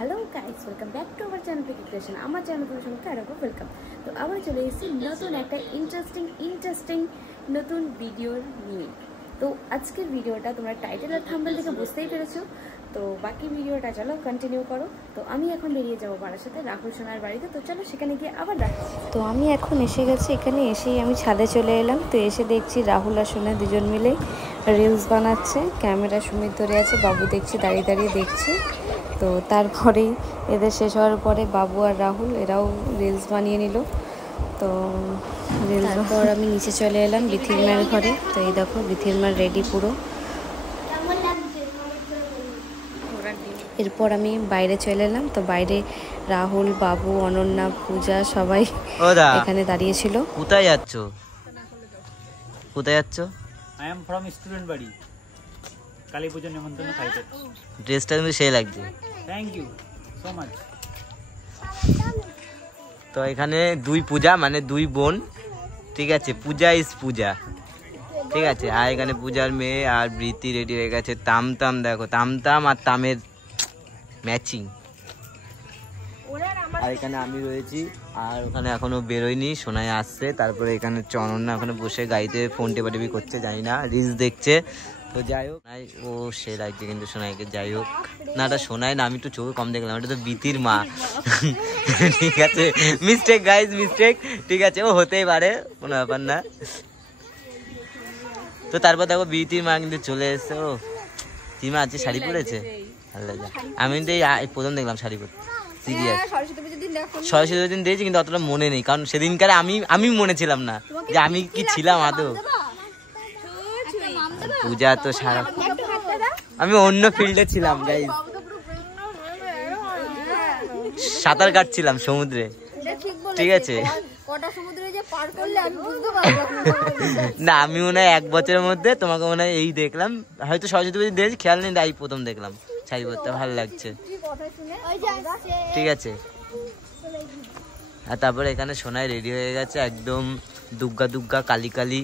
Hello guys welcome back to our channel creation আমার channel তোমাদেরকে আরেকবার ওয়েলকাম। তো আবার চলে এসেছি নতুন একটা ইন্টারেস্টিং নতুন ভিডিও নিয়ে। তো আজকের ভিডিওটা তোমরা টাইটেল আর থাম্বনেল দেখে বুঝতেই পেরেছো। তো বাকি ভিডিওটা চলো কন্টিনিউ করো। তো আমি এখন বেরিয়ে যাবো বারাসাতে রাহুল সোনার বাড়িতে। তো চলো সেখানে গিয়ে আবার রাখছি। তো আমি এখন এসে গেছি, এখানে এসেই আমি ছাদে চলে এলাম। তো এসে দেখছি রাহুল আর সোনা দুজন মিলে রিলস বানাচ্ছে, ক্যামেরা সুমিত ধরে আছে, বাবু দেখছি দাঁড়িয়ে দাঁড়িয়ে দেখছে। তো তারপরেই এদের শেষ হওয়ার পরে বাবু আর রাহুল এরাও রিলস বানিয়ে নিল। তো রিলসের পর আমি নিচে চলে এলাম বিথির মায়ের ঘরে। তো এই দেখো বিথির মার রেডি পুরো। এরপর আমি বাইরে চলে এলাম। তো বাইরে রাহুল, বাবু, অনন্যা, পূজা সবাই এখানে দাঁড়িয়ে ছিল। কোথায় যাচ্ছ? কোথায় যাচ্ছ? আই এম ফ্রম স্টুডেন্ট বাড়ি, কালী পূজার নিমন্ত্রণ খাইতে। ড্রেসটা কিন্তু সেই লাগছে। Thank you so much. তো এখানে দুই পূজা মানে দুই বোন, ঠিক আছে, পূজা ইজ পূজা, ঠিক আছে। আর এখানে পূজার মেয়ে আর বৃত্তি রেডি হয়ে গেছে। তাম দেখো, তাম আর তামের ম্যাচিং। আর এখানে আমি রয়েছি, আর ওখানে এখনো বেরোয়নি, সোনাই আসছে। তারপরে এখানে অনন্যা এখনো বসে গাড়িতে ফোন টেপাটেপি করছে, জানি না রিলস দেখছে। তো যাই হোক, ও সে লাগছে কিন্তু সোনাইকে। যাই হোক, না এটা সোনাই না, আমি একটু চোখে কম দেখলাম, এটা তো বিতির মা। ঠিক আছে, মিস্টেক গাইজ, মিস্টেক, ঠিক আছে, ও হতেই পারে, কোনো ব্যাপার না। তো তারপর দেখো বিতির মা কিন্তু চলে এসছে। ও তিমা আছে শাড়ি পরেছে, আমি কিন্তু এই প্রথম দেখলাম শাড়ি পরতে। সরস্বতী দিন দিয়েছি কিন্তু অতটা মনে নেই, কারণ সেদিনকারে আমি মনে ছিলাম না যে আমি কি ছিলাম আদৌ। পূজা তো সারা, আমি অন্য ফিল্ডে ছিলাম গাইস, সাঁতার কাটছিলাম সমুদ্রে, ঠিক আছে। না আমি মনে হয় 1 বছরের মধ্যে তোমাকে মনে হয় এই দেখলাম, হয়তো সরস্বতী পুজো দিয়েছি, খেয়াল নেই, এই প্রথম দেখলাম শাড়ি পরতে, ভালো লাগছে, ঠিক আছে। আর তারপরে এখানে সোনাই রেডি হয়ে গেছে একদম দুগ্গা কালি,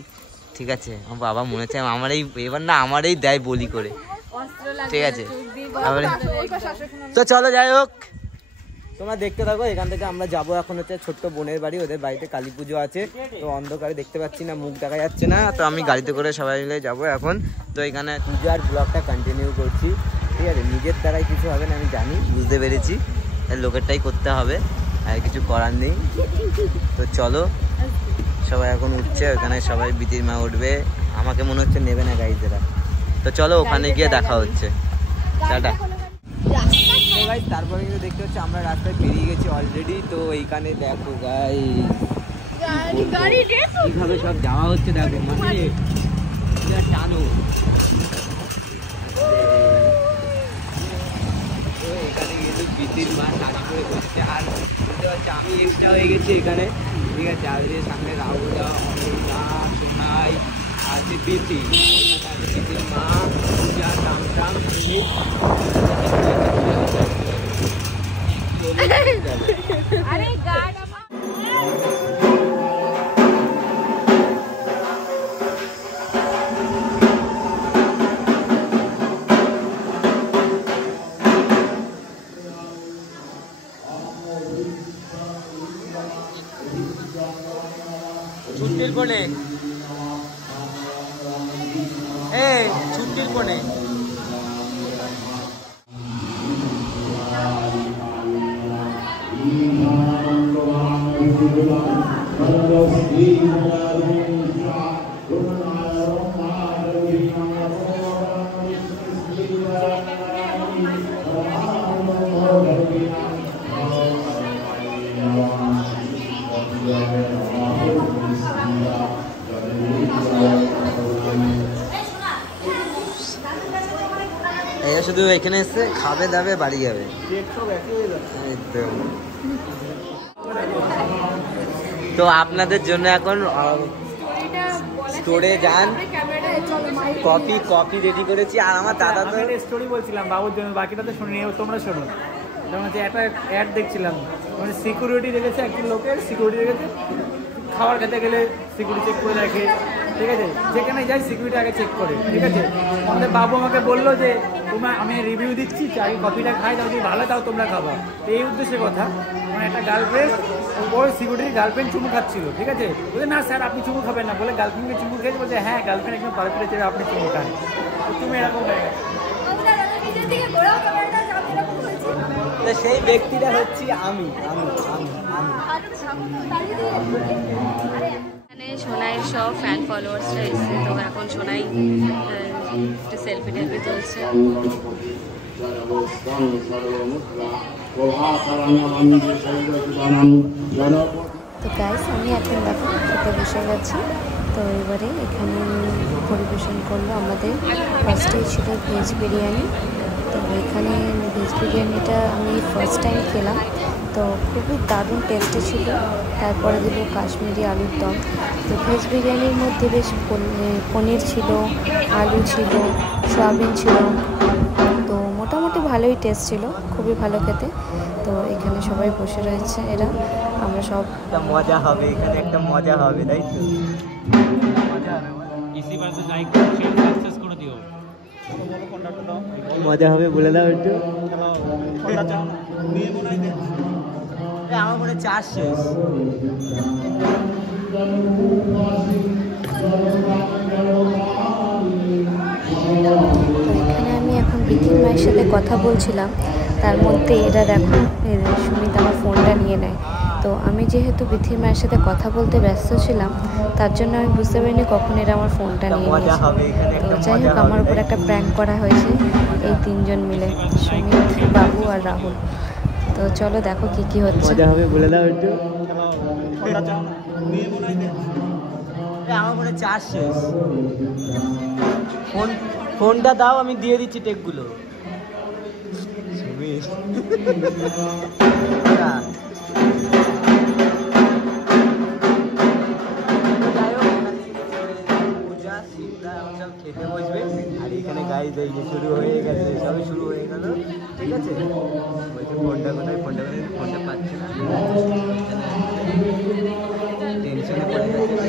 ঠিক আছে। আমার বাবা মনে হচ্ছে আমার এই এবার না আমার এই দেয় বলি করে, ঠিক আছে। তো চলো যাই হোক, তোমরা দেখতে থাকো। এখান থেকে আমরা যাবো এখন হচ্ছে ছোট্ট বোনের বাড়ি, ওদের বাড়িতে কালী পুজো আছে। তো অন্ধকারে দেখতে পাচ্ছি না, মুখ দেখা যাচ্ছে না। তো আমি গাড়িতে করে সবাই মিলে যাবো এখন। তো এখানে পূজার ব্লগটা কন্টিনিউ করছি, ঠিক আছে। নিজের দ্বারাই কিছু হবে না আমি জানি, বুঝতে পেরেছি, লোকেরটাই করতে হবে, আর কিছু করার নেই। তো চলো, সবাই এখন উঠছে, ওখানে সবাই বিতির মা উঠবে, আমাকে মনে হচ্ছে নেবে না গাইজেরা। তো চলো ওখানে গিয়ে দেখা হচ্ছে, টাটা। তো গাইজ তারপরে কিন্তু দেখতে হচ্ছে আমরা রাস্তায় বেরিয়ে গেছি অলরেডি। তো এইখানে দেখো গাইজ কিভাবে সব যাওয়া হচ্ছে, দেখো মানে টানো। তো এখানে কিন্তু বিতির মা শাড়ি করে বসছে, আর বুঝতে পারছি আমি এক্সট্রা হয়ে গেছি এখানে, ঠিক আছে। আর যে সামনে রাহুলদা, অনিতা, সোনাই আছে, বিতি, বিতির মা, পূজা, টাম আরে গাড়ি ছুটির কোণে, ছুটির কোণে। শুধু এখানে এসে খাবে দাবে বাড়ি যাবে। তো আপনাদের জন্য এখন স্টোরে যান, কফি রেডি করেছি। আর আমার দাদা তো স্টোরি বলছিলাম বাবুর জন্য, বাকিটা তো শুনে তোমরা শোনো। যেমন হচ্ছে একটা অ্যাড দেখছিলাম, মানে সিকিউরিটি রেখেছে, একজন লোকের সিকিউরিটি রেখেছে, খাবার খেতে গেলে সিকিউরিটি চেক করে রাখে, ঠিক আছে, যেখানে যাই সিকিউরিটি আগে চেক করে, ঠিক আছে। আমাদের বাবু আমাকে বললো যে আমি রিভিউ দিচ্ছি, আগে কফিটা খাই, তাও যদি ভালো তাও তোমরা খাবা। এই উদ্দেশ্যে কথা, মানে একটা গার্লফ্রেন্ড ওর সিকিউরিটির গার্লফ্রেন্ড চুমু খাচ্ছিল, ঠিক আছে। বলে না স্যার আপনি চুমু খাবেন না, বলে গার্লফ্রেন্ডকে চুমু খেয়েছে, বলছে হ্যাঁ গার্লফ্রেন্ড একদম পারফেক্ট হিসেবে আপনি চুমু খান। তুমি এরকম হয়ে গেছে। তো সেই ব্যক্তিটা হচ্ছে আমি। এখানে সোনাইয়ের সব ফ্যান ফলোয়ার্সরা এসছে, তো এখন সোনাই একটু সেলফি টেলফি তুলছে। তো গাইস আমি এখন দেখো খেতে বসে গেছি। তো এবারে এখানে পরিবেশন করলো আমাদের ফার্স্টেই ছিল ভেজ বিরিয়ানি। তো এখানে ভেজ বিরিয়ানিটা আমি ফার্স্ট টাইম খেলাম, তো খুবই দারুণ টেস্টি ছিল। তারপরে দিল কাশ্মীরি আলুর দম। তো ভেজ বিরিয়ানির মধ্যে বেশ পনির ছিল, আলু ছিল, সয়াবিন ছিল, তো মোটামুটি ভালোই টেস্ট ছিল, খুবই ভালো খেতে। তো এখানে সবাই বসে রয়েছে, এরা আমরা সব মজা হবে, এখানে একটা মজা হবে, তাই তো? মজা হবে, বলে দাও একটু। আমার মনে চাষ শেষ। তো এখানে আমি এখন বিথির মায়ের সাথে কথা বলছিলাম, তার মধ্যে এরা দেখো সুমিত আমার ফোনটা নিয়ে নেয়। তো আমি যেহেতু বিথির মায়ের সাথে কথা বলতে ব্যস্ত ছিলাম, তার জন্য আমি বুঝতে পারিনি কখন এরা আমার ফোনটা নিয়ে নিয়েছে। তো যাই হোক আমার উপর একটা প্র্যাঙ্ক করা হয়েছে এই তিনজন মিলে, সুমিত, বাবু আর রাহুল। তো চলো দেখো কি কি হচ্ছে। মজা হবে, বলে দাও একটু। আমার মনে চাষ শেষ। ফোনটা দাও, আমি দিয়ে দিচ্ছি টেকগুলো। খেতে বসবে, আর এখানে গাইজ এই যে শুরু হয়ে গেছে, সবই শুরু হয়ে গেল, ঠিক আছে। বলছে ফোনটা কোথায়, ফোনটা পাচ্ছে না, টেনশনে পড়ে গেছে।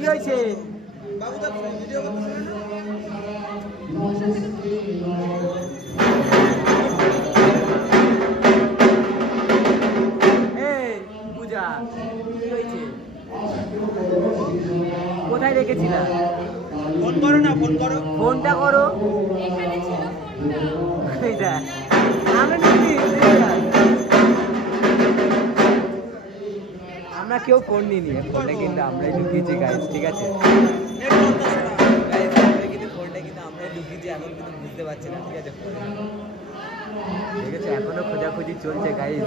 কি হয়েছে? পূজা কি হয়েছে? কোথায় রেখেছিলা? ফোন করো না, ফোনটা করো। আমরা কেউ ফোন নিইনি, ফোনটা কিন্তু আমরাই ঢুকিয়েছি গাইজ, ঠিক আছে। ফোনটা কিন্তু আমরাই ঢুকিয়েছি, এখন কিন্তু বুঝতে পারছি না, ঠিক আছে। ঠিক আছে, এখনো খোঁজাখুঁজি চলছে গাইজ।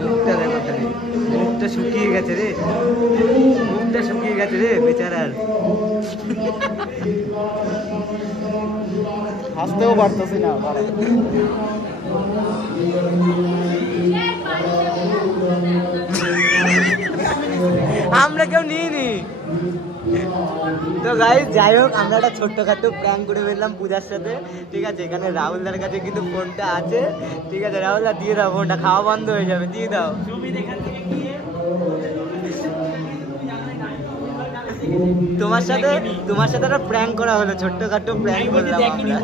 মুখটা দেখো খালি, মুখটা শুকিয়ে গেছে রে, বেচারার। হাসতেও পারতেছি না। আমরা কেউ নিইনি। তো গাইস যাই হোক, আমরা একটা ছোট্টখাটো প্র্যাঙ্ক করে ফেললাম পূজার সাথে, ঠিক আছে। এখানে রাহুলদার কাছে কিন্তু ফোনটা আছে, ঠিক আছে। রাহুলদা দিয়ে দাও ফোনটা, খাওয়া বন্ধ হয়ে যাবে, দিয়ে দাও। তোমার সাথে একটা প্র্যাঙ্ক করা হলো, ছোট্টখাটো প্র্যাঙ্ক করলাম আমরা।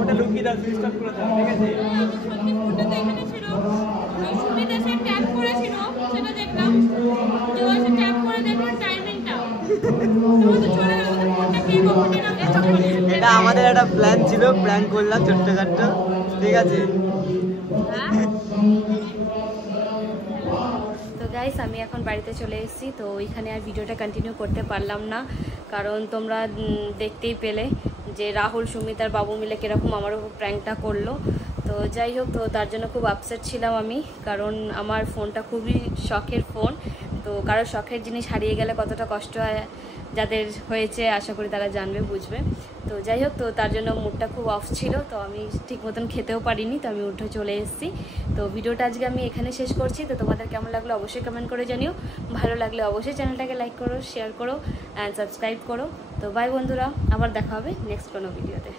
এটা আমাদের একটা প্ল্যান ছিল, প্র্যাঙ্ক করলাম ছোট্টখাটো, ঠিক আছে। তো গাইস আমি এখন বাড়িতে চলে এসেছি। তো ওইখানে আর ভিডিওটা কন্টিনিউ করতে পারলাম না, কারণ তোমরা দেখতেই পেলে যে রাহুল, সুমিত আর বাবু মিলে কীরকম আমার উপর প্র্যাঙ্কটা করলো। তো যাই হোক, তো তার জন্য খুব আপসেট ছিলাম আমি, কারণ আমার ফোনটা খুবই শখের ফোন। তো কারোর শখের জিনিস হারিয়ে গেলে কতটা কষ্ট হয়, যাদের হয়েছে আশা করি তারা জানবে, বুঝবে। তো যাই হোক, তো তার জন্য মুডটা খুব অফ ছিল, তো আমি ঠিক মতন খেতেও পারিনি, তো আমি উঠে চলে এসেছি। তো ভিডিওটা আজকে আমি এখানে শেষ করছি। তো তোমাদের কেমন লাগলো অবশ্যই কমেন্ট করে জানিও, ভালো লাগলে অবশ্যই চ্যানেলটাকে লাইক করো, শেয়ার করো অ্যান্ড সাবস্ক্রাইব করো। তো বাই বন্ধুরা, আবার দেখা হবে নেক্সট কোনো ভিডিওতে।